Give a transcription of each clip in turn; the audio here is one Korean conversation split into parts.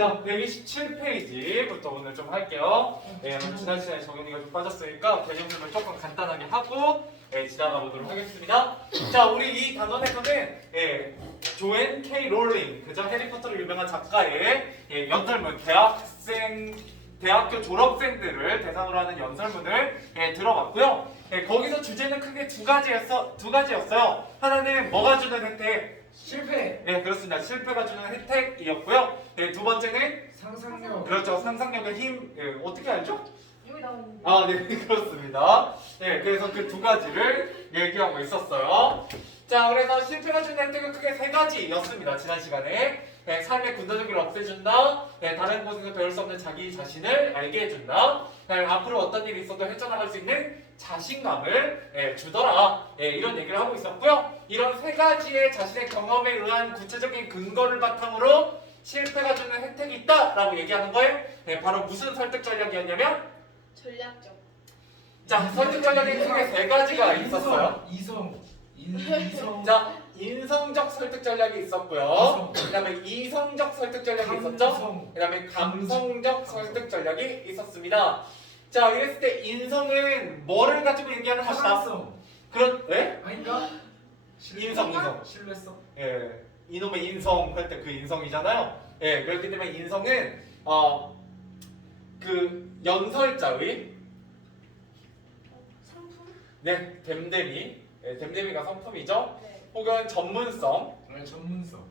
자, 127페이지부터 오늘 좀 할게요. 네, 지난 시간에 정현이가 좀 빠졌으니까 개념들만 조금 간단하게 하고 지나가 보도록 하겠습니다. 자, 우리 이 단원에서는 조앤 K 롤링, 그죠? 해리포터로 유명한 작가의 연설문, 대학교 졸업생들을 대상으로 하는 연설문을 들어봤고요. 거기서 주제는 크게 두 가지였어요. 하나는 뭐가 주는 혜택? 실패. 네, 그렇습니다. 실패가 주는 혜택이었고요. 두 번째는 상상력. 그렇죠. 상상력의 힘. 어떻게 알죠? 여기 나오는데. 아, 네, 그렇습니다. 그래서 그 두 가지를 얘기하고 있었어요. 자, 그래서 실패가 주는 혜택은 크게 세 가지였습니다. 지난 시간에. 삶의 군더더기를 없애준다. 다른 곳에서 배울 수 없는 자기 자신을 알게 해준다. 앞으로 어떤 일이 있어도 헤쳐나갈 수 있는 자신감을 주더라. 이런 얘기를 하고 있었고요. 이런 세 가지의 자신의 경험에 의한 구체적인 근거를 바탕으로 실패가 주는 혜택이 있다라고 얘기하는 거예요. 바로 무슨 설득 전략이었냐면 전략적. 자, 설득 전략이 크게 세 가지가 있었어요. 이성. 자, 인성적 설득 전략이 있었고요. 그 다음에 이성적 설득 전략이 있었죠. 그 다음에 감성적 설득 전략이 있었습니다. 자, 이랬을 때 인성은 뭐를 가지고 얘기하는 것이다? 타당성. 아닌가? 인성. 신뢰성. 이놈의 인성 할 때 그 인성이잖아요. 그렇기 때문에 인성은 그 연설자의 상품? 댐댐이 댐댐이가 성품이죠. 네. 혹은 전문성 전문성.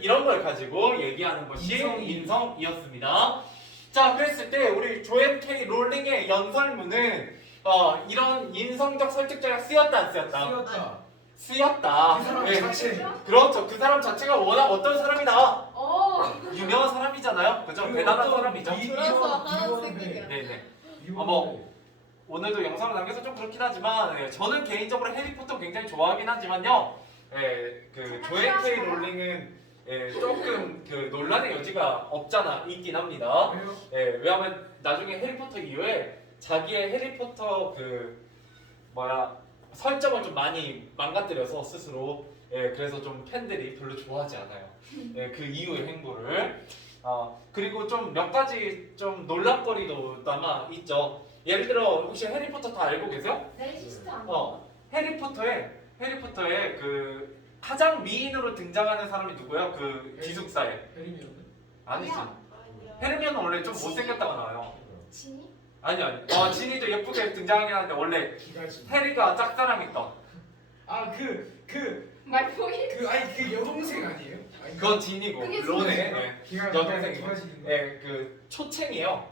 이런 걸 가지고 얘기하는 것이 인성이. 인성이었습니다. 자, 그랬을 때 우리 조앤 K 롤링의 연설문은 이런 인성적 설득 전략 쓰였다 안 쓰였다? 쓰였다. 그 사람 자체. 그렇죠. 그 사람 자체가 워낙 어떤 사람이다. 유명한 사람이잖아요. 그죠? 그 대단한 어떤 사람이죠. 그래서 하나는 생기게. 네네. 뭐 오늘도 영상을 남겨서 좀 그렇긴 하지만 저는 개인적으로 해리포터 굉장히 좋아하긴 하지만요. 그 조앤 K 롤링은 조금 그 논란의 여지가 없잖아 있긴 합니다. 왜냐하면 나중에 해리포터 이후에 자기의 해리포터 설정을 좀 많이 망가뜨려서 스스로 그래서 좀 팬들이 별로 좋아하지 않아요. 그 이후의 행보를. 그리고 좀 몇 가지 좀 논란거리도 아마 있죠. 예를 들어 혹시 해리포터 다 알고 계세요? 내 시스템 안 해리포터에 그 가장 미인으로 등장하는 사람이 누구예요? 그 기숙사에. 해리미언은? 아니지. 아니야. 해르미온은 원래 좀 못생겼다가 나와요. 진이? 아니. 진이도 예쁘게 등장하긴 하는데 원래 기가지. 해리가 짝사랑했던. 말포이? 그 여동생 아니에요? 그건 진이고 그게 론의 여동생이고. 기가지. 그 초챙이에요.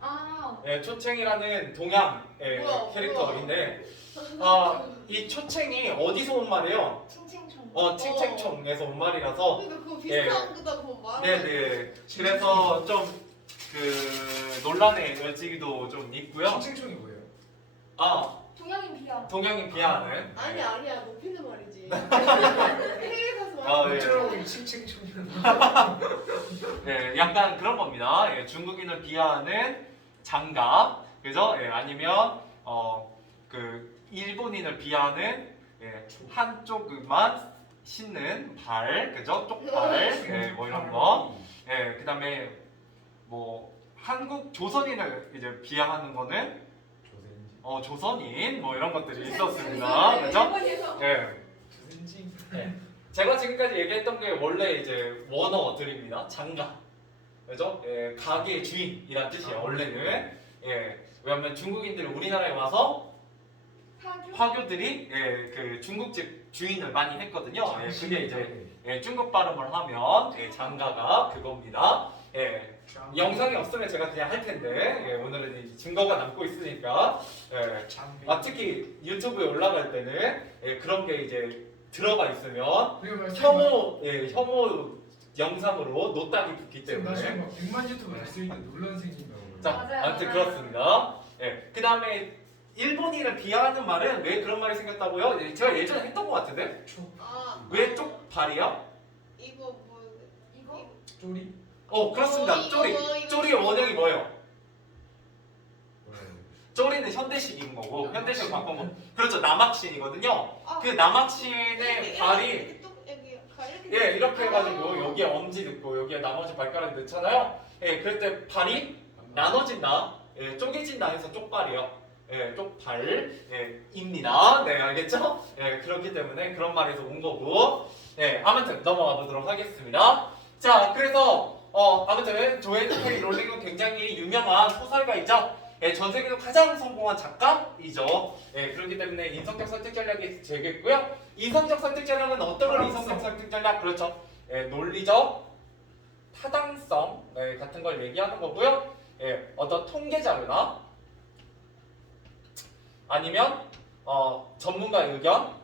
아. 초챙이라는 동양 뭐야, 캐릭터인데 이 초챙이 어디서 온 말이에요? 칭칭총. 칭칭총에서 온 말이라서 그러니까 그거 비슷한 거다 그거 말하는 네네. 그래서 좀 그 논란의 여지도 좀 있고요. 칭칭총이 뭐예요? 동양인 비하. 동양인 비하하는. 아니야 높이는 말이지 해외 가서 말하는 어쩌라고 칭칭총이. 약간 그런 겁니다. 중국인을 비하하는 장갑, 그죠? 아니면 그 일본인을 비하하는 한쪽만 신는 발, 그죠? 쪽발, 뭐 이런 거. 그다음에 뭐 한국 조선인을 이제 비하하는 거는 조선인 뭐 이런 것들이 있었습니다. 그죠? 일본에서. 조선진. 제가 지금까지 얘기했던 게 원래 이제 원어들입니다. 장갑, 그죠? 가게의 주인이란 뜻이에요. 원래는. 왜냐하면 중국인들이 우리나라에 와서 화교들이 그 중국집 주인을 많이 했거든요. 그게 이제 중국 발음을 하면 장가가 그겁니다. 영상이 없으면 제가 그냥 할 텐데 오늘은 이 증거가 남고 있으니까 특히 유튜브에 올라갈 때는 그런 게 이제 들어가 있으면 혐오 영상으로 노딱이 붙기 때문에 나중에 막 100만 유튜브 됐을 때 논란 생긴다고. 자, 맞아요, 아무튼 맞아요. 그렇습니다. 그 다음에 일본인을 비하하는 말은 왜 그런 말이 생겼다고요? 제가 예전에 했던 것 같은데 왜 쪽발이야? 이거 이거? 쪼리? 그렇습니다. 이거. 쪼리의 원형이 뭐예요? 쪼리는 현대식인 거고 현대식으로 바꾼 거. 그렇죠. 남학신이거든요. 그 남학신의 발이 예, 이렇게 해가지고 여기에 엄지 넣고 여기에 나머지 발가락 넣잖아요. 예, 그럴 때 발이 나눠진다. 예, 쪼개진다 해서 쪽발이요. 예, 쪽발. 예, 입니다. 네, 알겠죠? 예, 그렇기 때문에 그런 말에서 온 거고. 예, 아무튼 넘어가 보도록 하겠습니다. 자, 그래서 아무튼 조앤 K 롤링은 굉장히 유명한 소설가이죠. 예, 전 세계에서 가장 성공한 작가이죠. 예, 그렇기 때문에 인성적 설득 전략이 되겠고요. 이성적 설득 전략은 어떤 걸 이성적 설득 전략? 그렇죠. 예, 논리적 타당성 같은 걸 얘기하는 거고요. 예, 어떤 통계 자료나 아니면 전문가 의견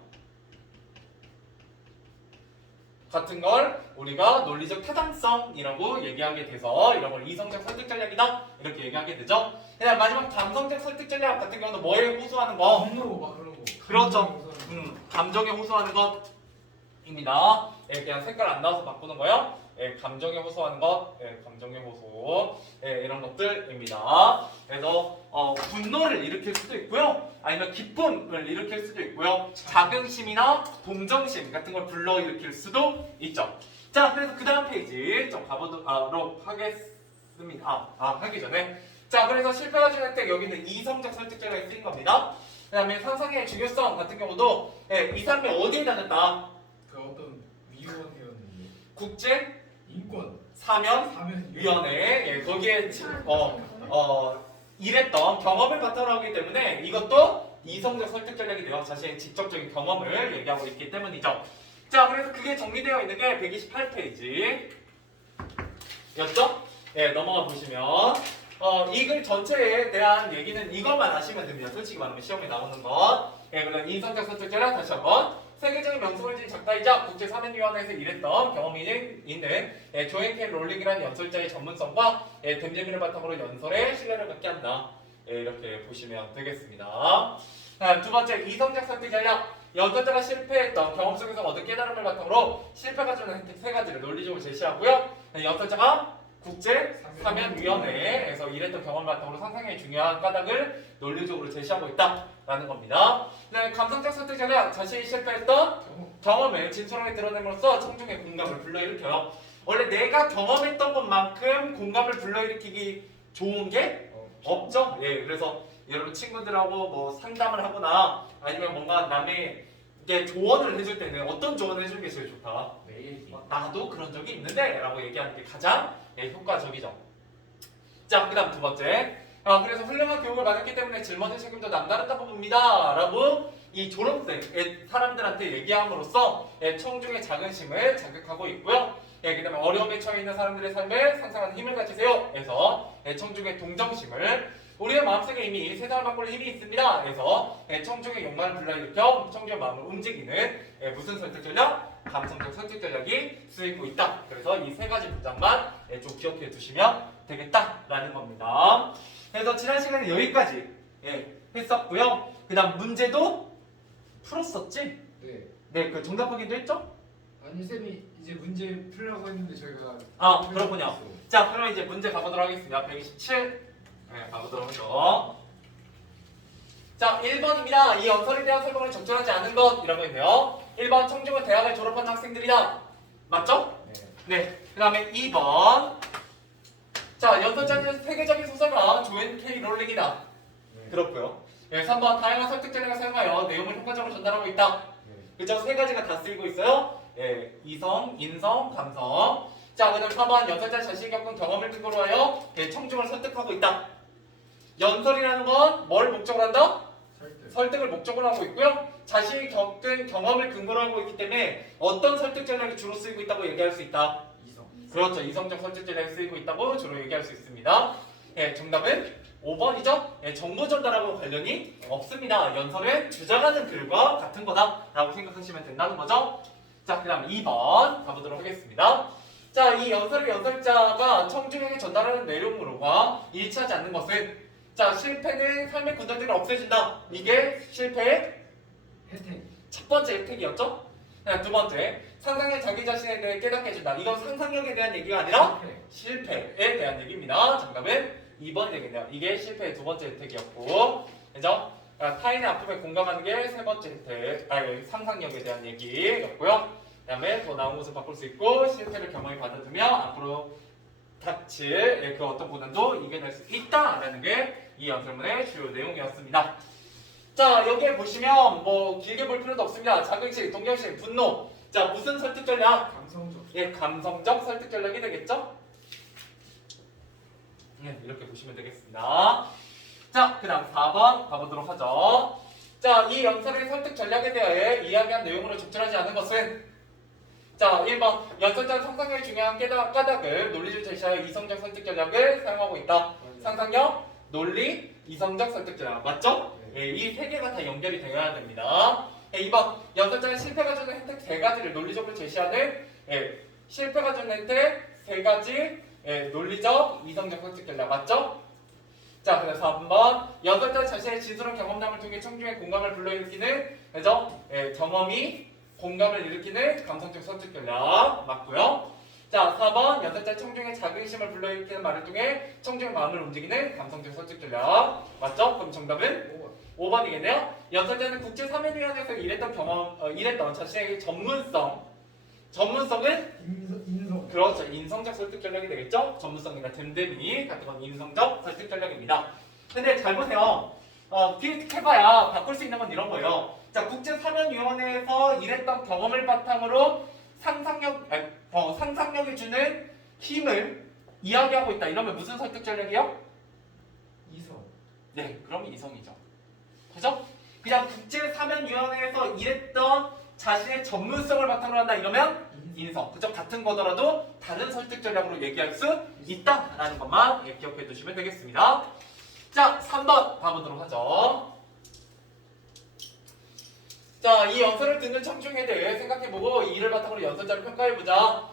같은 걸 우리가 논리적 타당성이라고 얘기하게 돼서 이런 걸 이성적 설득 전략이다 이렇게 얘기하게 되죠. 그다음 마지막 감성적 설득 전략 같은 경우는 뭐에 호소하는 거? 분노 막 그런 거. 그렇죠. 감정에 호소하는 것입니다. 예, 그냥 색깔 안 나와서 바꾸는 거요. 예, 감정에 호소하는 것, 예, 감정에 호소, 예, 이런 것들입니다. 그래서 분노를 일으킬 수도 있고요, 아니면 기쁨을 일으킬 수도 있고요, 자긍심이나 동정심 같은 걸 불러일으킬 수도 있죠. 자, 그래서 그 다음 페이지 좀 가보도록 하겠습니다. 하기 전에 자, 그래서 실패하신 때 여기는 이성적 설득 전략이 쓰인 겁니다. 그 다음에 상상의 중요성 같은 경우도 예, 이 사람이 어디에 다녔다? 그 어떤 위원회였는데 국제 인권 사면 사면 위원회 예, 거기에 일했던 경험을 바탕으로 하기 때문에 이것도 이성적 설득 전략이 돼요. 자신의 직접적인 경험을 얘기하고 있기 때문이죠. 자, 그래서 그게 정리되어 있는 게 128페이지였죠? 예, 넘어가 보시면 이 글 전체에 대한 얘기는 이것만 아시면 됩니다. 솔직히 말하면 시험에 나오는 것. 예, 그럼 이성적 설득 전략 다시 한번. 세계적인 명성을 지닌 작가이자 국제사면위원회에서 일했던 경험이 있는 조앤 K 롤링이라는 연설자의 전문성과 댐재미를 바탕으로 연설에 신뢰를 갖게 한다. 이렇게 보시면 되겠습니다. 두 번째, 이성적 설득 전략. 연설자가 실패했던 경험 속에서 얻은 깨달음을 바탕으로 실패가 주는 혜택 세 가지를 논리적으로 제시하고요. 연설자가 국제사면위원회에서 일했던 경험을 바탕으로 상상의 중요한 까닭을 논리적으로 제시하고 있다라는 겁니다. 네, 감성적 설득 전략. 자신이 실패했던 경험을 진솔하게 드러냄으로써 청중의 공감을 불러일으켜요. 원래 내가 경험했던 것만큼 공감을 불러일으키기 좋은 게 없죠. 예, 그래서 여러분 친구들하고 뭐 상담을 하거나 아니면 뭔가 남에게 조언을 해줄 때는 어떤 조언을 해주는 게 제일 좋다? 내 얘기. 나도 그런 적이 있는데 라고 얘기하는 게 가장 효과적이죠. 자, 그 다음 두 번째. 그래서 훌륭한 교육을 받았기 때문에 짊어진 책임도 남다르다고 봅니다 라고 이 졸업생 사람들한테 얘기함으로써 청중의 자긍심을 자극하고 있고요. 그 다음에 어려움에 처해 있는 사람들의 삶을 상상하는 힘을 가지세요 해서 청중의 동정심을, 우리의 마음속에 이미 세상을 바꿀 힘이 있습니다 해서 청중의 욕망을 불러일으켜 청중의 마음을 움직이는 무슨 설득 전략? 감성적 설득 전략이 쓰이고 있다. 그래서 이 세 가지 문장만 좀 기억해 두시면 되겠다라는 겁니다. 그래서 지난 시간에 여기까지 했었고요. 그 다음 문제도 풀었었지? 네. 네, 그 정답 확인도 했죠? 아니 쌤이 이제 문제 풀려고 했는데 저희가 그렇군요. 자, 그럼 이제 문제 가보도록 하겠습니다. 127 가보도록 하죠. 자, 1번입니다. 이 연설에 대한 설명을 적절하지 않은 것이라고 했네요. 1번, 청중은 대학을 졸업한 학생들이다. 맞죠? 네. 그 다음에 2번. 자, 연설자는 세계적인 소설가 조앤 K 롤링이다. 그렇고요. 3번, 다양한 설득 전략을 사용하여 내용을 효과적으로 전달하고 있다. 그죠? 세 가지가 다 쓰이고 있어요. 이성, 인성, 감성. 자, 그 다음 4번, 연설자 자신이 겪은 경험을 근거로 하여 청중을 설득하고 있다. 연설이라는 건 뭘 목적으로 한다? 설득을 목적으로 하고 있고요. 자신이 겪은 경험을 근거로 하고 있기 때문에 어떤 설득 전략이 주로 쓰이고 있다고 얘기할 수 있다? 이성. 그렇죠. 이성적 설득 전략이 쓰이고 있다고 주로 얘기할 수 있습니다. 정답은 5번이죠. 정보 전달하고 관련이 없습니다. 연설은 주장하는 글과 같은 거다라고 생각하시면 된다는 거죠. 자, 그 다음 2번 가보도록 하겠습니다. 자, 이 연설의 연설자가 청중에게 전달하는 내용으로가 일치하지 않는 것은, 자, 실패는 삶의 군더기를 없애준다. 이게 실패의 혜택. 첫 번째 혜택이었죠. 두 번째, 상상력 자기 자신에 대해 깨닫게 해준다. 이건 상상력에 대한 얘기가 아니라 실패에 대한 얘기입니다. 정답은 2번 되겠네요. 이게 실패의 두 번째 혜택이었고, 그죠? 타인의 아픔에 공감하는 게 세 번째 혜택, 상상력에 대한 얘기였고요. 그다음에 더 나은 곳을 바꿀 수 있고 실패를 경험히 받아두며 앞으로 닥칠 그 어떤 고난도 이겨낼 수 있다라는 게 이 연설문의 주요 내용이었습니다. 자, 여기에 보시면 뭐 길게 볼 필요도 없습니다. 자긍심, 동경심, 분노. 자, 무슨 설득 전략? 감성적. 예, 감성적 설득 전략이 되겠죠? 네, 이렇게 보시면 되겠습니다. 자, 그 다음 4번 가보도록 하죠. 자, 이 연설의 설득 전략에 대하여 이야기한 내용으로 적절하지 않은 것은 자, 1번 연설자는 상상력이 중요한 까닭을 논리를 제시하여 이성적 설득 전략을 사용하고 있다. 상상력, 논리, 이성적 설득 전략 맞죠? 예, 이 세 개가 다 연결이 되어야 됩니다. 예, 2번 연설자는 실패가 주는 혜택 세 가지를 논리적으로 제시하는 실패가 주는 혜택 세 가지 논리적, 이성적 설득 전략 맞죠? 자, 그래서 4번 연설자 자신의 진솔한 경험담을 통해 청중의 공감을 불러일으키는 그죠? 경험이 공감을 일으키는 감성적 설득 전략 맞고요. 자, 4번 연설자 청중의 자긍심을 불러일으키는 말을 통해 청중의 마음을 움직이는 감성적 설득 전략 맞죠? 그럼 정답은 5번이겠네요. 연설자는 국제사면위원회에서 일했던 자신의 전문성은 인성. 그렇죠. 인성적 설득 전략이 되겠죠? 전문성이나 됨됨이 같은 건 인성적 설득 전략입니다. 근데 잘 보세요. 해봐야 바꿀 수 있는 건 이런 거예요. 자, 국제사면위원회에서 일했던 경험을 바탕으로 상상력이 주는 힘을 이야기하고 있다. 이러면 무슨 설득 전략이요? 이성. 네, 그럼 이성이죠. 그죠? 그냥 국제사면위원회에서 일했던 자신의 전문성을 바탕으로 한다. 이러면 인성. 그죠? 같은 거더라도 다른 설득 전략으로 얘기할 수 있다라는 것만 기억해 두시면 되겠습니다. 자, 3번 가보도록 하죠. 자, 이 연설을 듣는 청중에 대해 생각해보고 이를 바탕으로 연설자를 평가해보자.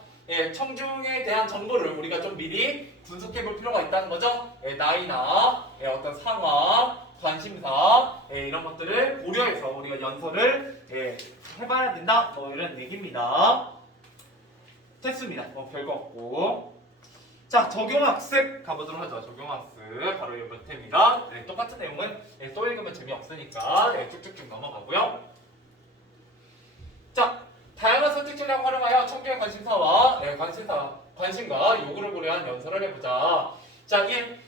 청중에 대한 정보를 우리가 좀 미리 분석해볼 필요가 있다는 거죠. 나이나 어떤 상황, 관심사 이런 것들을 고려해서 우리가 연설을 해봐야 된다. 뭐 이런 얘기입니다. 됐습니다. 별거 없고. 자, 적용학습 가보도록 하죠. 적용학습 바로 이 문제입니다. 똑같은 내용은 또 읽으면 재미없으니까 쭉쭉쭉 넘어가고요. 자, 다양한 설득 전략을 활용하여 청중의 관심과 요구를 고려한 연설을 해보자. 자,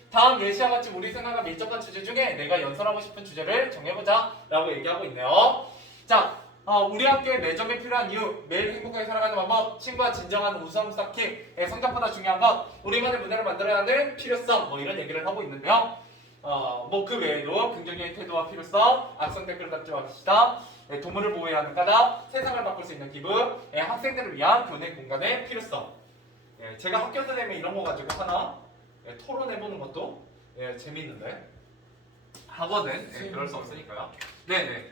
다음 예시와 같이 우리 생각과 밀접한 주제 중에 내가 연설하고 싶은 주제를 정해보자 라고 얘기하고 있네요. 자, 우리 학교에 매점이 필요한 이유, 매일 행복하게 살아가는 방법, 친구와 진정한 웃음 쌓기, 성적보다 중요한 것, 우리만의 문화를 만들어야 하는 필요성, 뭐 이런 얘기를 하고 있는데요. 뭐 그 외에도 긍정적인 태도와 필요성, 악성 댓글 받지 맙시다, 동물을 보호해야 하는 까닭, 세상을 바꿀 수 있는 기부, 학생들을 위한 교내 공간의 필요성. 제가 학교 선생님이 이런 거 가지고 하나 토론해보는 것도 재밌는데 학원은 그럴 수 없으니까요. 네네.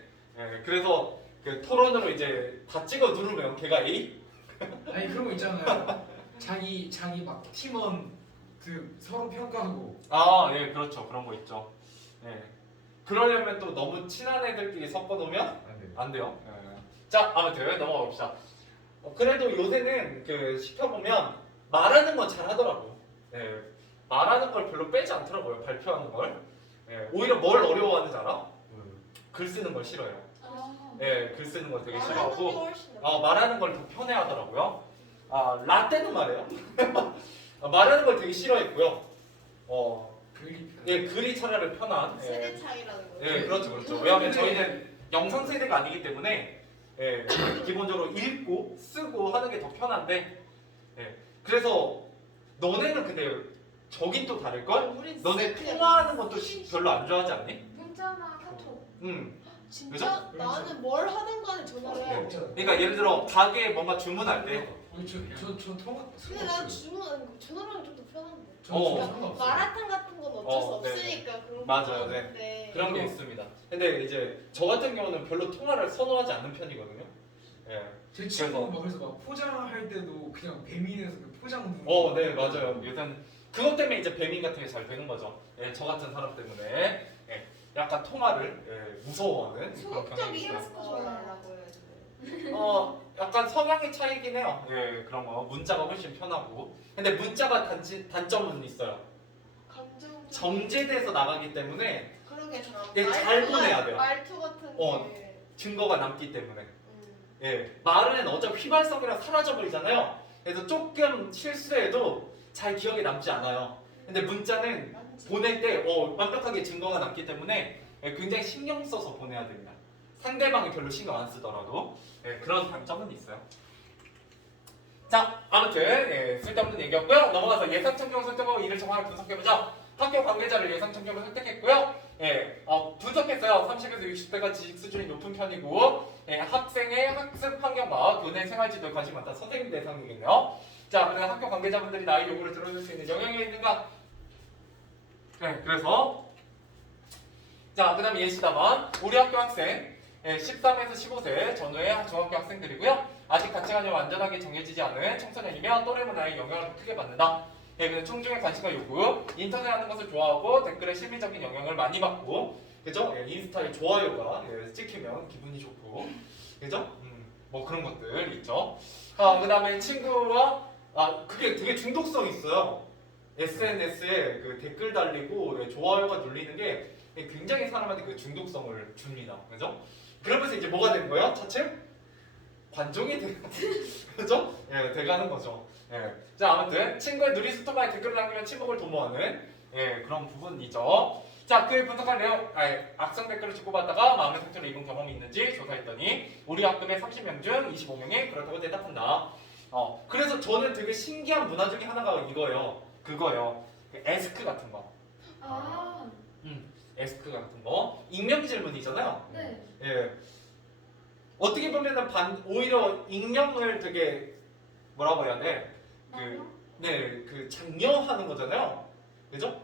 그래서 그 토론으로 이제 다 찍어 누르면 걔가 A? 아니 그런 거 있잖아요. 자기 막 팀원 그 서로 평가하고. 아, 예, 그렇죠. 그런 거 있죠. 그러려면 또 너무 친한 애들끼리 섞어 놓으면 안 돼. 안 돼요. 자, 아무튼 넘어가 봅시다. 그래도 요새는 그 시켜보면 말하는 건 잘하더라고요. 말하는 걸 별로 빼지 않더라고요. 발표하는 걸. 오히려 뭘 어려워하는지 알아? 글 쓰는 걸 싫어해요. 글 쓰는 걸 되게 싫어하고 말하는 걸 더 편해하더라고요. 라떼는 말해요. 말하는 걸 되게 싫어했고요. 글이 차라리 편한. 세대 차이라는 거예요. 그렇죠. 왜냐하면 저희는 영상 세대가 아니기 때문에 기본적으로 읽고 쓰고 하는 게 더 편한데. 그래서 너네는 근데 저긴 또 다를걸? 너네 통화하는 것도 별로 안 좋아하지 않니? 문자나 카톡. 진짜 그죠? 나는 뭘 하든 간에 전화를 해요. 그러니까 예를 들어 가게에 뭔가 주문할 때 저 통화. 근데 난 전화를 하면 좀 더 편한데. 어. 마라탕 같은 건 어쩔 수 네. 없으니까 그런 거 맞아요, 하는데. 그런 게 있습니다. 근데 이제 저 같은 경우는 별로 통화를 선호하지 않는 편이거든요. 제 친구 막 그래서 막 포장할 때도 그냥 배민에서 그 포장 누르고. 네, 맞아요. 요즘 그것 때문에 이제 배민 같은 게 잘 되는 거죠. 저 같은 사람 때문에 약간 통화를 무서워하는 그런 경향이 소극적이 있어요. 거 전화하려고 해요. 약간 성향의 차이긴 해요. 그런 거 문자가 훨씬 편하고. 근데 문자가 단점은 있어요. 감정 정제돼서 나가기 때문에 그런 게 잘. 잘 보내야 돼요. 말투 같은 어. 게. 증거가 남기 때문에. 말은 어차피 휘발성이라 사라져버리잖아요. 그래서 조금 실수해도 잘 기억에 남지 않아요. 근데 문자는 보낼 때 완벽하게 증거가 남기 때문에 굉장히 신경 써서 보내야 됩니다. 상대방이 별로 신경 안 쓰더라도 그런 단점은 있어요. 자, 아무튼 쓸데없는 얘기였고요. 넘어가서 예상 청정 선택하고 이를 정확히 분석해보자. 학교 관계자를 예상 청정을 선택했고요. 분석했어요. 30에서 60대가 지식 수준이 높은 편이고 학생의 학습 환경과 교내 생활 지도에 관심이 많다. 선생님 대상이겠네요. 자, 그다음 학교 관계자분들이 나의 요구를 들어줄 수 있는 영향이 있는가? 그래서 자, 그다음 예시다만 우리 학교 학생 13에서 15세 전후의 중학교 학생들이고요. 아직 가치관이 완전하게 정해지지 않은 청소년이며 또래 문화의 영향을 크게 받는다. 그는 청중의 관심과 요구, 인터넷 하는 것을 좋아하고 댓글에 실질적인 영향을 많이 받고, 그죠? 인스타에 좋아요가 찍히면 기분이 좋고, 그죠? 뭐 그런 것들 있죠. 그 다음에 친구와 그게 되게 중독성 있어요. SNS에 그 댓글 달리고 좋아요가 눌리는 게 굉장히 사람한테 그 중독성을 줍니다. 그죠? 그러면서 이제 뭐가 되는 거예요? 차츰 관종이 그죠? 돼가는 거죠. 자, 아무튼 친구의 누리스토마에 댓글을 남기면 친목을 도모하는 그런 부분이죠. 자, 그의 분석한 내용, 악성 댓글을 주고받다가 마음의 상처를 입은 경험이 있는지 조사했더니 우리 학급의 30명 중 25명이 그렇다고 대답한다. 그래서 저는 되게 신기한 문화 중에 하나가 이거예요. 그거요. 그 에스크 같은 거. 아, 에스크 같은 거. 익명 질문이잖아요. 네. 어떻게 보면은 오히려 익명을 되게 뭐라고 해야 돼? 그 장려하는 거잖아요. 그죠?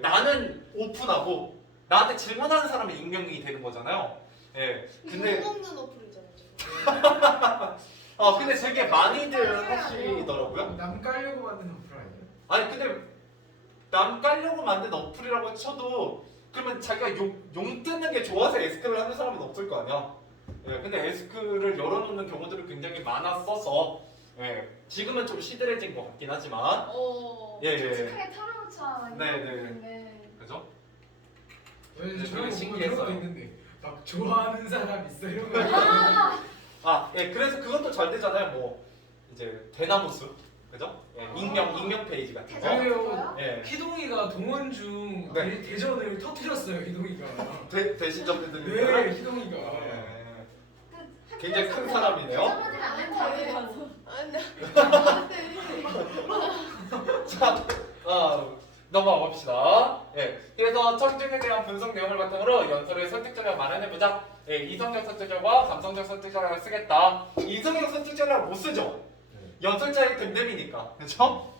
나는 오픈하고 나한테 질문하는 사람이 익명이 되는 거잖아요. 근데 먹는 어플이잖아요. 근데 되게 많이들 하시더라고요. 남 깔려고 만든 어플 아니에요? 아니 근데 남 깔려고 만든 어플이라고 쳐도 그러면 자기가 용 뜨는 게 좋아서 에스크를 하는 사람은 없을 거 아니야. 근데 에스크를 열어놓는 경우들이 굉장히 많았어서 지금은 좀 시들해진 것 같긴 하지만 축하에 타라노차 네네. 그죠? 저는 되게 저런 신기했어요. 거 있는데 막 좋아하는 사람 있어 이런 거. 그래서 그것도 잘 되잖아요. 뭐 이제 대나무숲, 그죠? 익명 페이지 같은 거. 그래요. 예. 희동이가 동원 중 네. 대전을 터뜨렸어요. 희동이가. 대신 접해드리는 네, 희동이가. 굉장히 큰 사람이네요. 자, 넘어가 봅시다. 그래서 청중에 대한 분석 내용을 바탕으로 연설의 선택전략을 마련해보자. 이성적 선택전략과 감성적 선택전략을 쓰겠다. 이성적 선택전략을 못 쓰죠. 연설자의 됨됨이니까, 그렇죠?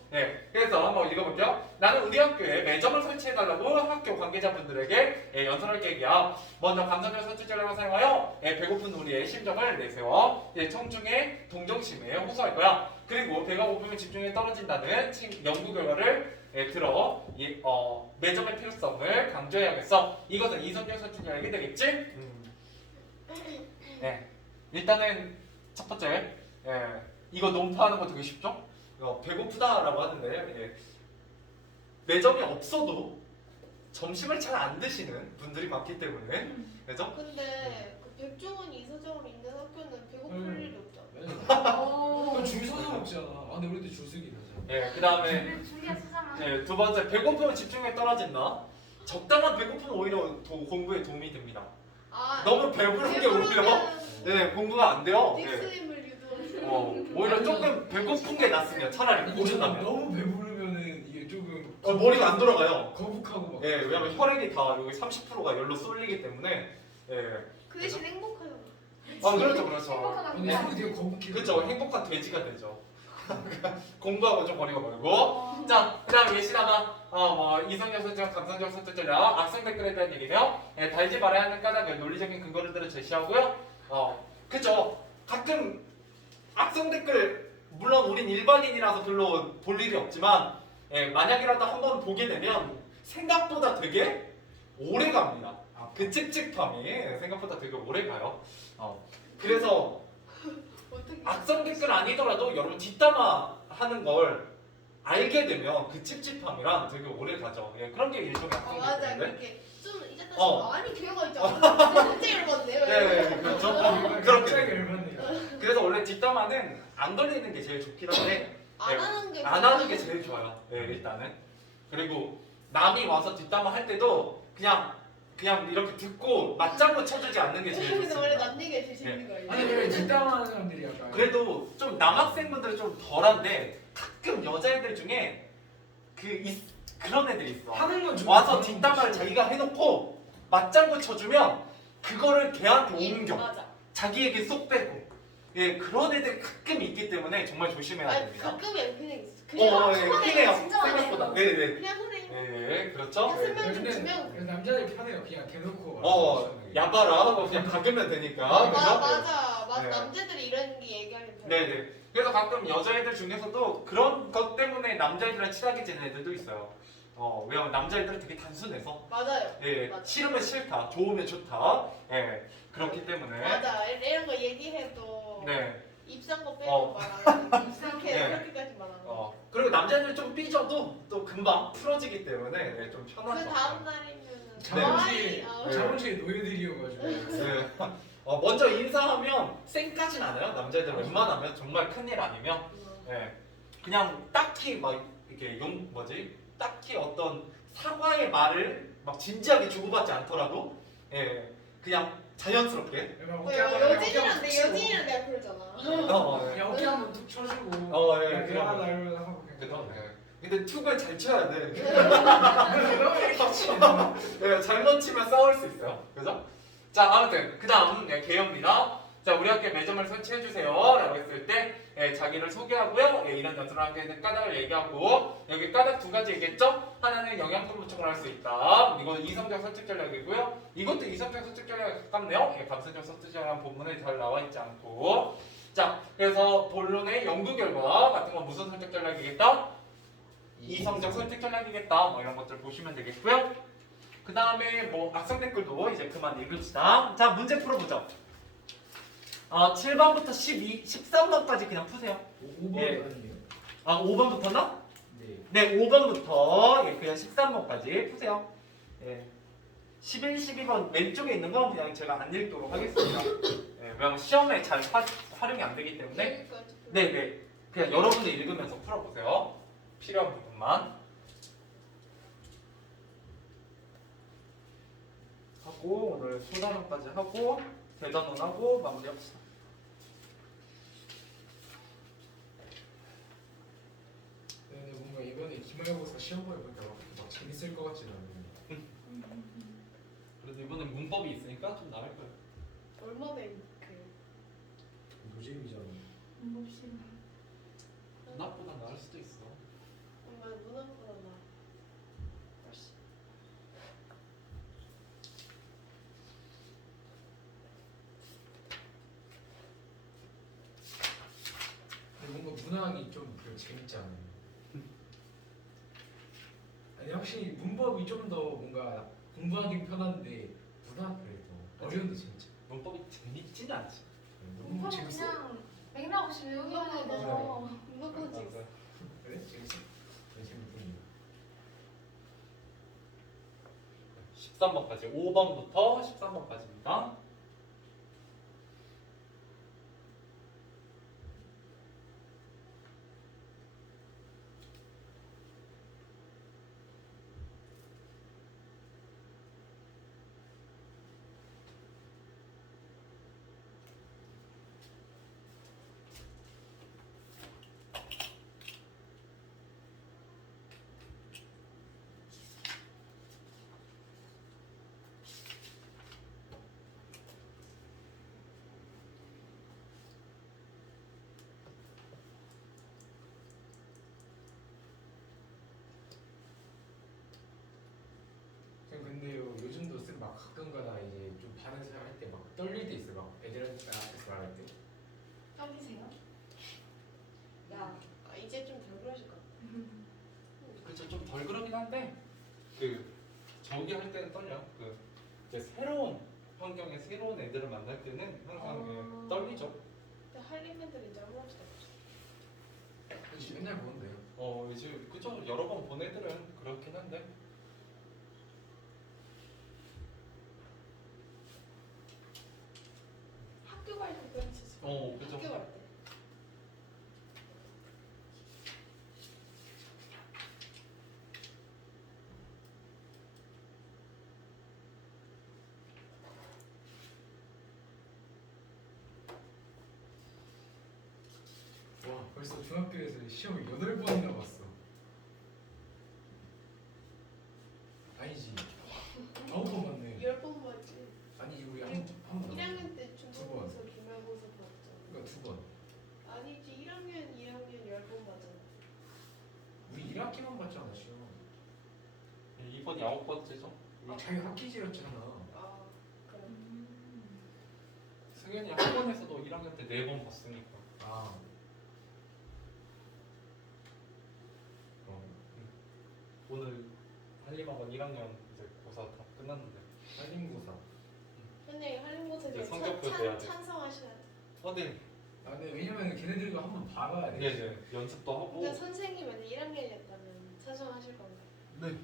그래서 한번 읽어볼게요. 나는 우리 학교에 매점을 설치해달라고 학교 관계자분들에게 연설할 계획이야. 먼저 감성적 선택전략을 사용하여 배고픈 우리의 심정을 내세워 청중의 동정심에 호소할 거야. 그리고 배가 고프면 집중이 떨어진다는 연구 결과를 들어 매점의 필요성을 강조해야겠어. 이것은 이성적 선택전략이 되겠지? 일단은 첫 번째, 이거 논파하는 거 되게 쉽죠? 배고프다라고 하는데 매점이 없어도 점심을 잘 안 드시는 분들이 많기 때문에 그죠? 근데 그 백종원이 이사장으로 있는 학교는 배고플 일이 없잖아. 그럼 줄 서서 먹잖아. 근데 우리 때 줄 서기 하잖아. 그 다음에 준비가 쓰잖아. 두 번째, 배고프면 집중력이 떨어진다. 적당한 배고픔은 오히려 공부에 도움이 됩니다. 너무 배부른 게 오히려 공부가 안 돼요. 닉스님을 유도. 오히려 조금 배고픈 게 낫습니다. 차라리 고른다면. 너무 배부르면은 이게 조금 머리가 안 돌아가요. 거북하고 막. 왜냐면 혈액이 다 여기 30%가 열로 쏠리기 때문에. 그 대신 행복하잖아. 그렇죠, 그렇죠. 행복하다. 근데 속이 되게 거북해. 그렇죠, 행복한 돼지가 되죠. 공부하고 좀 거리가 멀고. 자, 그다음 예시다마 이성적 선택, 감성적 선택 전략, 악성 댓글에 대한 얘기네요. 달지 말아야 하는 까닭을 논리적인 근거들을 제시하고요. 그죠. 가끔 악성 댓글 물론 우린 일반인이라서 별로 볼 일이 없지만 만약이라도 한번 보게 되면 생각보다 되게 오래 갑니다. 그 찝찝함이 생각보다 되게 오래 가요. 그래서 어떻게? 악성 댓글 아니더라도 여러분 뒷담화 하는 걸 알게 되면 그 찝찝함이랑 되게 오래 가죠. 예, 그런 게 일종의 아 맞아 학생인데. 그렇게 좀 이제 다시 어. 많이 기회가 있잖아. 갑자기 열받네. 네, 그렇죠. 갑자기 그렇게. 열받네요. 그래서 원래 뒷담화는 안 걸리는 게 제일 좋긴 한데 안 하는 게 안 하는 게 제일 좋아요. 예, 일단은. 그리고 남이 와서 뒷담화 할 때도 그냥 이렇게 듣고 맞장구 쳐주지 않는 게 제일 근데 원래 좋습니다. 남 얘기가 제일 재밌는 거 알지? 아니 왜 뒷담화하는 사람들이 약간 그래도 좀 남학생분들은 좀 덜한데 가끔 여자애들 중에 그런 애들이 있어. 하는 건 좋아. 와서 뒷담화를 자기가 해놓고 맞장구 쳐주면 그거를 걔한테 옮겨. 맞아. 자기에게 쏙 빼고. 예, 그런 애들이 가끔 있기 때문에 정말 조심해야 아니 됩니다. 가끔이야 그냥 있어. 그냥 예, 손에 크네요. 진짜 많아요. 생각보다. 네네. 그냥 손에 예, 그렇죠. 다섯 예. 명 중 두 근데 명. 그래서 남자들 편해요. 그냥 대놓고 야바라 하고 그냥 박으면 되니까. 그죠? 맞아. 네. 남자들이 이런 게 얘기하는 편. 네네. 그래서 가끔 여자애들 중에서도 그런 것 때문에 남자애들이랑 친하게 지내는 애들도 있어요. 왜냐면 남자애들은 되게 단순해서. 맞아요. 예, 맞아. 싫으면 싫다, 좋으면 좋다. 예, 그렇기 때문에. 맞아. 이런 거 얘기해도 네. 입산 거 어. 빼고 말하는 이렇게 네. 그렇게까지 말하는 거. 그리고 남자애들 좀 삐져도 또 금방 풀어지기 때문에 네, 좀 그 편한 것 다음 같아요. 날이면은 자본주의 네. 자본주의 노예들이어가지고 네. 먼저 인사하면 쌩까진 않아요. 남자애들 웬만하면 정말 큰일 아니면. 예, 그냥 딱히 막 이렇게 딱히 어떤 사과의 말을 막 진지하게 주고받지 않더라도 예, 그냥 자연스럽게 여진이랑 내가 그러잖아. 예. 어깨 한번 툭 쳐주고 예, 야, 그런 거. 나 이러면서 하고 그죠? 예. 근데 툭을 잘 쳐야 돼. 그냥 예, 잘못 치면 싸울 수 있어요. 그죠? 자, 아무튼 그 다음 개요입니다. 자, 우리 학교에 매점을 설치해 주세요 라고 했을 때 자기를 소개하고요. 이런 연습을 하게 된 까닭을 얘기하고 여기 까닭 두 가지 얘기했죠? 하나는 영양분 보충을 할 수 있다. 이건 이성적 설득 전략이고요. 이것도 이성적 설득 전략에 가깝네요. 감성적 설득 전략 본문에 잘 나와 있지 않고. 자, 그래서 본론의 연구 결과 같은 건 무슨 설득 전략이겠다? 이성적 설득 전략이겠다. 뭐 이런 것들 보시면 되겠고요. 그 다음에 뭐 악성 댓글도 이제 그만 읽읍시다. 자, 문제 풀어보죠. 7번부터 13번까지 그냥 푸세요. 5번 예. 아니에요? 5번부터나? 네. 네, 5번부터 그냥 13번까지 푸세요. 예. 11, 12번 왼쪽에 있는 건 그냥 제가 안 읽도록 하겠습니다. 왜냐면 시험에 잘 활용이 안 되기 때문에. 네. 그냥 여러분들 읽으면서 풀어보세요. 필요한 부분만. 하고 오늘 소단원까지 하고 대단원하고 마무리합시다. 근데 뭔가 이번에 기말고사 시험 보니까 막 재밌을 것 같지는 않은데. 그래도 이번엔 문법이 있으니까 좀 나을 거예요. 얼마나 그 노잼이잖아. 몹시. 문학보다 나을 수도 있어. 정말 문학보다 나. 훨씬. 근데 뭔가 문학이 좀 재밌지 않아요? 아니 확실히 문법이 좀 더 뭔가 공부하기 편한데 문학 그래도 어려운데 진짜 문법이 재밌지는 않지. 너무 문법 재밌어. 그냥 맥락 없이 외우기만 해서. 문학보다 재밌어. 그래? 재밌어? 네, 재밌군요. 13번까지 5번부터 13번까지입니다. 근데요 요즘도 막 가끔가다 이제 좀 반에서 할 때 막 떨릴 때 있어 막 애들한테 앞에서 말할 때. 떨리세요? 야, 이제 좀 덜 그러실 것 같아. 그렇죠. 좀 덜 그러긴 한데 저기 할 때는 떨려. 이제 새로운 환경에 새로운 애들을 만날 때는 항상 떨리죠. 근데 할리맨들 이제 아무렇지도 없어. 맨날 보는데요. 이제 그죠 여러 번 본 애들은 그렇긴 한데. 학교 갈 때 그런 짓. 그죠. 학교 갈 때. 와 벌써 중학교에서 시험 8번이나 봤어. 아니지 9번 봤네. 10번 봤지. 아니 우리 한번 1학년 때 두 중간고사 기말고사 봤죠. 그러니까 2번. 아니지 1학년 2학년 10번 봤잖아. 우리 1학기만 봤잖아 시험. 이번 9번째죠. 우리 자기 학기제였잖아. 아 그래. 승현이 학원에서도 1학년 때 4번 봤으니까. 아. 오늘 한림학원 1학년 이제 고사 다 끝났는데. 한림고사. 선생님 할인고사 이제 성적표 돼야 돼. 찬성하셔야 돼. 근데 아 근데 왜냐면 걔네들도 한번 봐봐야 이게 돼. 이제 연습도 하고 그러니까 선생님 만약 1학년이었다면 찬성하실 건가요?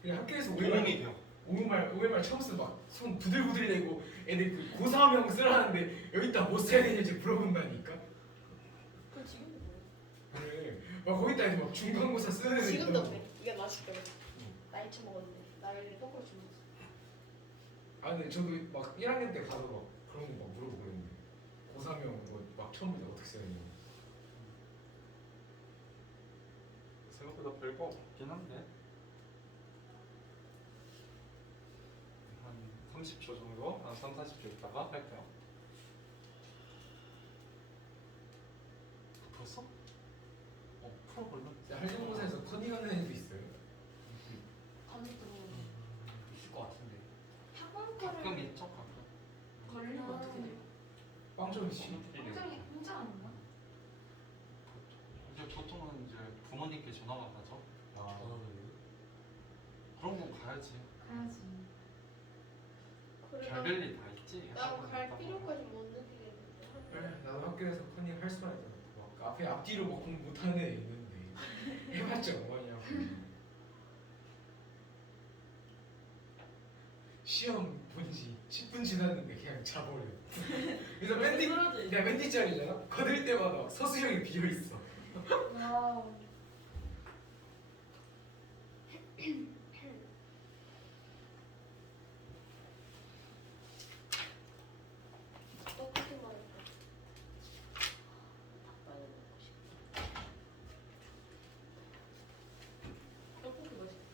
그래 학교에서 도움이 돼요. 오일말 처음 쓰면 막손 부들부들대고 애들 그 고사명 쓰라는데 여기다 뭐 써야 되는지 물어본다니까. 그 지금도 그래. 그래. 막 거기다 이제 막 중간고사 쓰는 애들 지금도 있더라고. 그래. 이게 맛있거든 나이 처먹었는데 나이를 거꾸로 주면서. 아 근데 저도 막 1학년 때 가서 막 그런 거 막 물어보고 그랬는데 고사명 뭐막 처음부터 어떻게 써야 되냐. 생각보다 별거 없긴 한데 한 30초 정도, 한 3, 40초 있다가 할게요. 벌써? 풀어볼래? 한림고사에서 컨닝하는 애도 있어요. 감도 있을 것 같은데. 학원 가끔 거를 있죠, 가끔. 걸리면 어떻게 돼요? 빵점 씨. 굉장히 혼자 아닌가? 이제 보통은 이제 부모님께 전화가 가죠. 아. 그런 건 가야지. 가야지. 그래 별별 일 다 있지. 나갈 필요까지 못 느끼겠는데. 그래, 나도 학교에서 컨닝 할 수만 있잖아. 막 앞에 앞뒤로 막 공부 못하는 애 있는데 해봤자 뭐하냐고. 시험 본지 10분 지났는데 그냥 자버려. 그래서 맨 뒷자리잖아. 거들 때마다 서수형이 비어 있어. 와우. 떡볶이 말했다. 닭발이 먹고 싶다. 떡볶이 맛있다.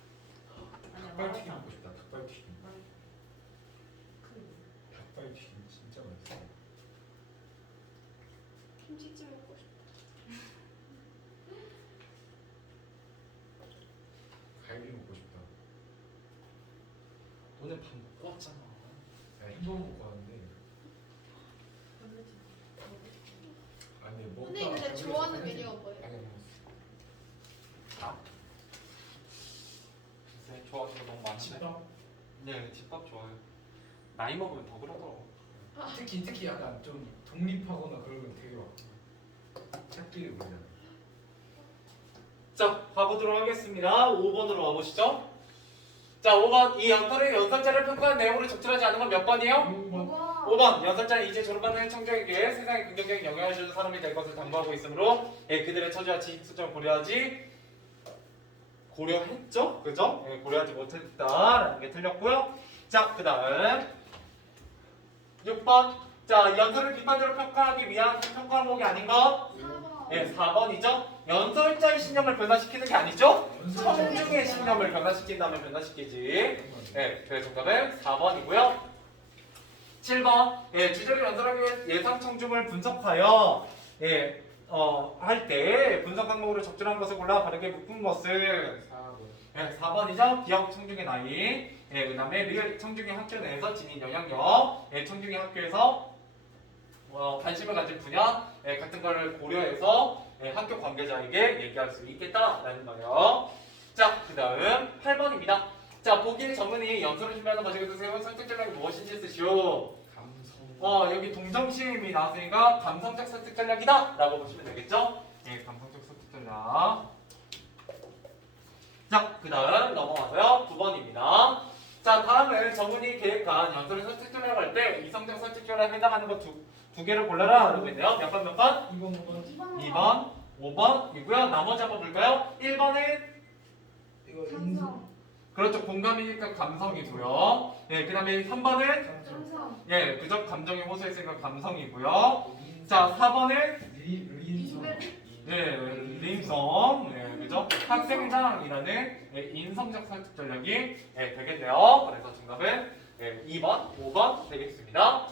닭발튀김 먹고 싶다. 닭발튀김. 그 닭발튀김 진짜 맛있어. 김치찜 먹고 싶다. 갈비 먹고 싶다. 너네 밥 먹고 왔잖아. 야, 햄버거 먹고 왔는데. 아니 먹다. 선생님 근데 좋아하는 메뉴가 뭐예요? 당연히 먹었어. 아? 글쎄, 좋아하는 거 너무 많은데. 집밥? 네, 집밥 좋아요. 나이 먹으면 더 그러더라고. 특히 약간 좀 독립하거나 그러면 되게 막 찾기를 모르잖아. 자, 가보도록 하겠습니다. 5번으로 와보시죠. 자, 5번. 이 연설의 연설자를 평가한 내용으로 적절하지 않은 건 몇 번이에요? 뭐가? 5번. 연설자는 이제 졸업하는 청중에게 세상에 긍정적인 영향을 주는 사람이 될 것을 당부하고 있으므로 그들의 처지와 지식 수준을 고려했죠? 그죠? 고려하지 못했다라는 게 틀렸고요. 자, 그 다음 6번. 자, 연설을 비판적으로 평가하기 위한 평가 항목이 아닌 것. 4번. 4번이죠. 연설자의 신념을 변화시키는 게 아니죠. 청중의 신념을 변화시킨다면 변화시키지. 그래서 정답은 4번이고요. 7번. 주제를 연설하기 위해 예상 청중을 분석하여 할 때 분석 항목으로 적절한 것을 골라 바르게 묶은 것은 4번이죠. 기억 청중의 나이. 그 다음에 리얼 청중의 학교 내에서 지닌 영향력. 청중의 학교에서 관심을 가진 분야 같은 걸 고려해서 학교 관계자에게 얘기할 수 있겠다라는 거예요. 자, 그 다음 8번입니다. 자, 보기의 전문이 연설을 준비하는 과정에서 세운 설득 전략이 무엇인지 쓰시오. 감성. 여기 동정심이 나왔으니까 감성적 설득 전략이다 라고 보시면 되겠죠? 감성적 설득 전략. 자, 그 다음 넘어가서요. 9번입니다. 자, 다음은 정훈이 계획한 연설을 설득조례라고 할 때 이성적 설득조례에 해당하는 거 두 개를 골라라 라고 있네요. 몇 번 몇 번? 2번 2번, 5번이고요. 나머지 한번 볼까요? 1번은 이거 인수 감성. 그렇죠. 공감이니까 감성이고요. 예, 그 다음에 3번은 감성. 예, 그죠. 감정이 호소했으니까 감성이고요. 자, 4번은 린성 예, 림성, 예, 그죠? 학생장이라는 예, 인성적 설득 전략이 예, 되겠네요. 그래서 정답은 예, 2번, 5번 되겠습니다.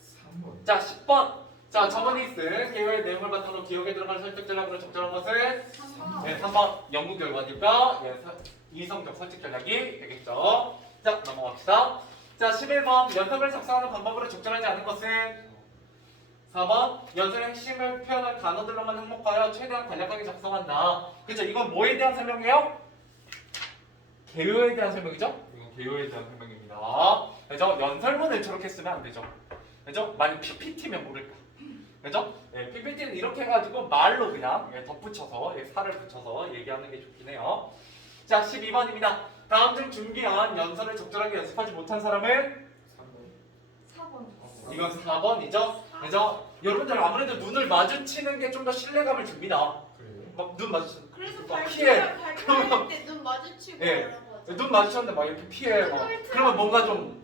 3번 자, 10번. 자, 저번에 쓴 개요의 내용을 바탕으로 기억에 들어갈 설득 전략으로 적절한 것은 3번. 예, 3번 연구 결과니까 예, 이성적 설득 전략이 되겠죠. 자, 넘어갑시다. 자, 11번 연습을 작성하는 방법으로 적절하지 않은 것은 4번 연설의 핵심을 표현한 단어들로만 항목하여 최대한 간략하게 작성한다. 그죠? 이건 뭐에 대한 설명이에요? 개요에 대한 설명이죠? 이건 개요에 대한 설명입니다. 그죠? 연설문을 저렇게 쓰면 안 되죠. 그죠? 만약 PPT면 모를까. 그죠? 예, PPT는 이렇게 해가지고 말로 그냥 예, 덧붙여서 예, 살을 붙여서 얘기하는 게 좋긴 해요. 자, 12번입니다. 다음 중 준비한 연설을 적절하게 연습하지 못한 사람은 4번. 이건 4번이죠. 그죠? 여러분들 아무래도 눈을 마주치는 게 좀 더 신뢰감을 줍니다. 그래요? 막 눈 마주치는 그래서 막 피해. 발표할 때 눈 마주치고 예. 하라고 하죠. 눈 마주쳤는데 막 이렇게 피해 막 그러면 뭔가 좀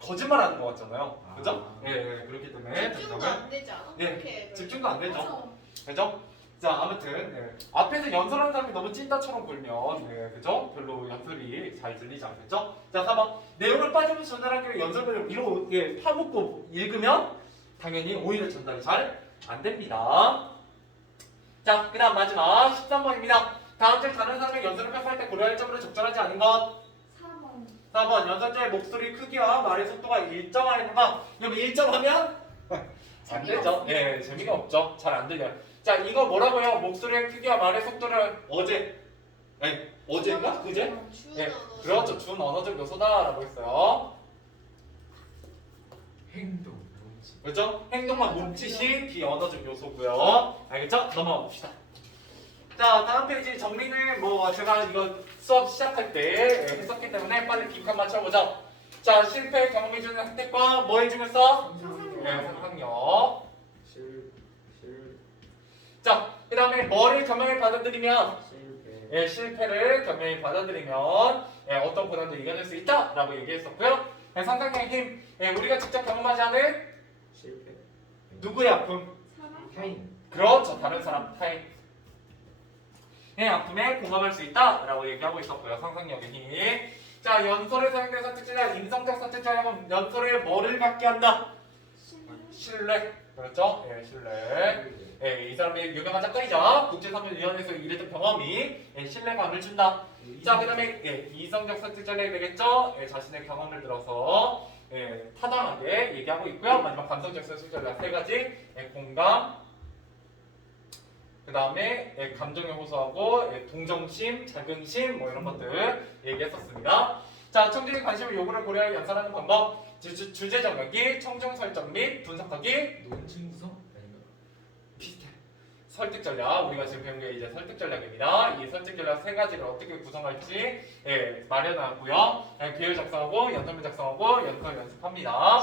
거짓말하는 것 같잖아요. 그죠? 아. 예, 예, 그렇기 때문에 집중도 정답은 안 되지 않아? 예, 그렇게 집중도 안 되죠. 맞아. 그죠? 자, 아무튼 예. 앞에서 연설하는 사람이 너무 찐따처럼 굴면 예, 그죠? 별로 연설이 잘 들리지 않겠죠? 자, 4번 내용을 빠짐없이 전달하기 위해 연설문을 이로 예, 파묻고 읽으면 당연히 오히려 전달이 잘 안 됩니다. 자, 그 다음 마지막 13번입니다. 다음 중 다른 사람의 연설을 펼할 때 고려할 점으로 적절하지 않은 것 4번. 4번 연설자의 목소리 크기와 말의 속도가 일정하는가? 그럼 일정하면 안 되죠. 예, 재미가 없죠. 잘 안 들려요. 자, 이거 뭐라고요? 목소리의 크기와 말의 속도를 어제인가? 그제? 예, 그렇죠. 준 언어적 요소다라고 했어요. 행동 뭔지 그렇죠? 행동과 몸짓이 비언어적 요소고요. 알겠죠? 넘어가 봅시다. 자, 다음 페이지 정리는 뭐 제가 이거 수업 시작할 때 했었기 때문에 빨리 빈칸 맞춰보자. 자, 실패 경험해주는 혜택과 뭐 해주면서? 네, 상상력. 자, 그 다음에 뭐를 경험에 받아들이면? 예, 실패를 경험에 받아들이면 예, 어떤 고난도 이겨낼 수 있다라고 얘기했었고요. 예, 상상력의 힘, 예, 우리가 직접 경험하지 않은 실패 누구의 아픔? 사람? 타인 그렇죠. 다른 사람 타인. 의 아픔에 공감할 수 있다라고 얘기하고 있었고요. 상상력의 힘. 자, 연설에 사용된 선택지나 인성적 선택지는 연설에 뭐를 갖게 한다? 신뢰. 그렇죠? 예, 신뢰. 예, 이 사람이 유명한 작가이자 국제사무위원회에서 일했던 경험이 예, 신뢰감을 준다. 자, 그 다음에 예, 이성적 선택 전략이 되겠죠? 예, 자신의 경험을 들어서 예, 타당하게 얘기하고 있고요. 마지막 감성적 선택 전략 세 가지. 예, 공감, 그 다음에 예, 감정에 호소하고 예, 동정심, 자긍심 뭐 이런 것들 얘기했었습니다. 자, 청중의 관심을 요구를 고려하여 연설하는 방법. 주제 정하기, 청중 설정 및 분석하기. 논증 구성 아닌가? 비슷해. 설득 전략. 우리가 지금 배운 게 이제 설득 전략입니다. 이 설득 전략 세 가지를 어떻게 구성할지 예, 마련하고요. 예, 계획 작성하고 연설문 작성하고 연설 연습합니다.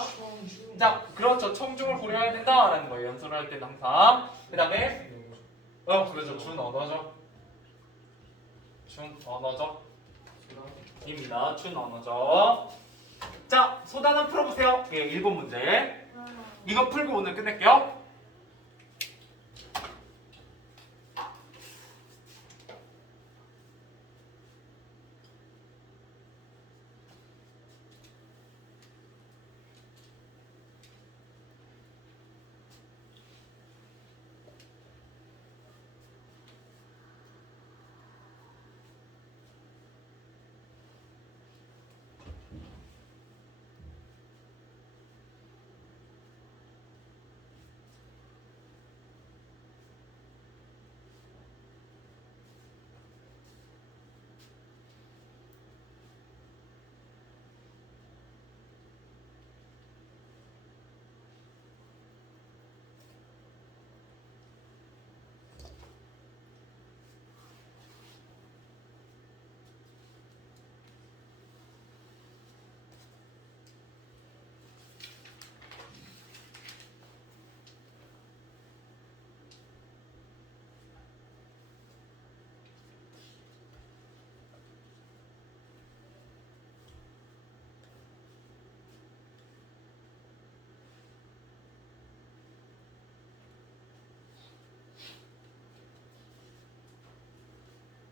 자, 그렇죠. 청중을 고려해야 된다라는 거예요. 연설을 할 때는 항상. 그 다음에 그렇죠. 준 언어적. 준 언어적. 입니다. 준 언어적. 자, 소단원 풀어보세요. 예, 1번 문제. 이거 풀고 오늘 끝낼게요.